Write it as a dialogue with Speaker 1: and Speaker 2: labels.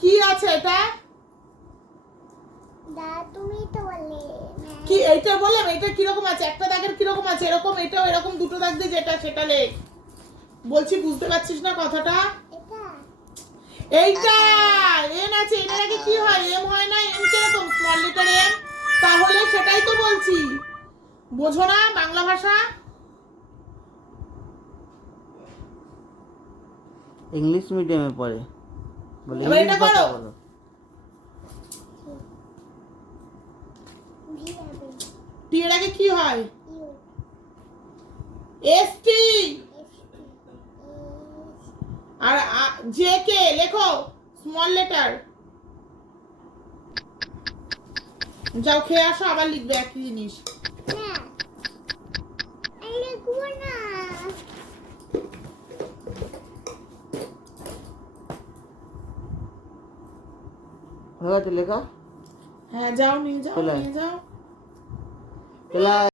Speaker 1: কি আছে এটা?
Speaker 2: দা তুমি তো বললে না।
Speaker 1: কি এইটা বললাম এটা কীরকম আছে? একটা দাগের কীরকম আছে? এরকম এটাও এরকম দুটো দাগ দিয়ে যেটা সেটা লেখ। বলছি বুঝতে পারছিস না কথাটা? এইটা! এন আছে এনের আগে কি হয়? এম হয় না এম কীরকম? স্মল লেটার এম তাহলে সেটাই তো বলছি। বোঝো না বাংলা ভাষা
Speaker 3: ইংলিশ মিডিয়ামে পড়ে। বলে ইংলিশ
Speaker 1: করো।
Speaker 3: বলো।
Speaker 1: টি এর আগে কি হয়? এস টি আর জে কে লেখো স্মল লেটার যাও খেয়ে আসো আবার লিখবে একই জিনিস।
Speaker 2: না এই লিখব না
Speaker 3: হয়ে গেছে লেখা?
Speaker 1: হ্যাঁ যাও নিয়ে যাও নিয়ে যাও।